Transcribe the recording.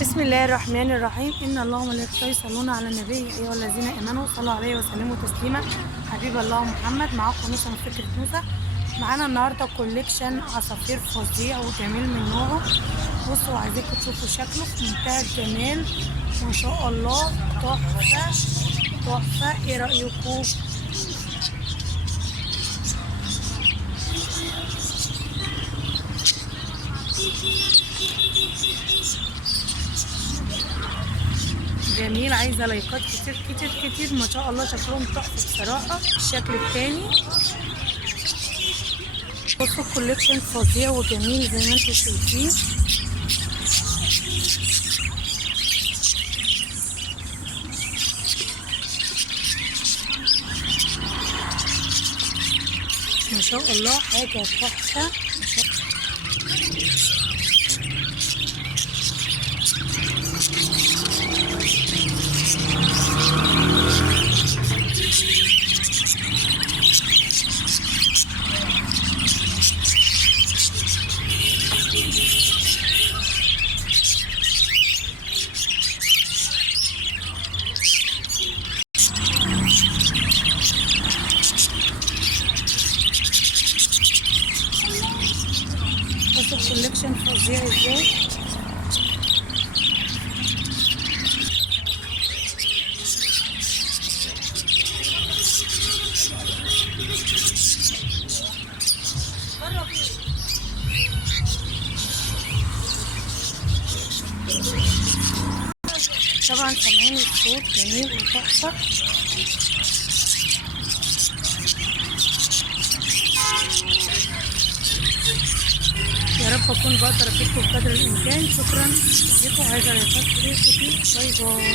بسم الله الرحمن الرحيم. ان الله وملائكته يصلون على النبي يا ايها الذين امنوا صلوا عليه وسلموا تسليما. حبيب الله محمد. معاكم نوسه من فكره نوسه. معانا النهارده كوليكشن عصافير فظيع وجميل من نوعه. بصوا، عايزاكم تشوفوا شكله في منتهى الجمال ما شاء الله. تحفه تحفه، ايه رايكم؟ جميل، عايزه لايكات كتير كتير كتير ما شاء الله. شكلهم تحفه بصراحه. الشكل التاني بصوا، الكوليكشن فظيع وجميل زي ما انتم شايفين. ما شاء الله، حاجه تحفه ما شاء الله. بصوا الكوليكشن فظيع ازاي. طبعا سامعين الصوت جميل وتحفه. يا رب اكون بقدر افيدكم بقدر الامكان. شكرا لكم. عايزه لايكات كتير كتير. باي باي.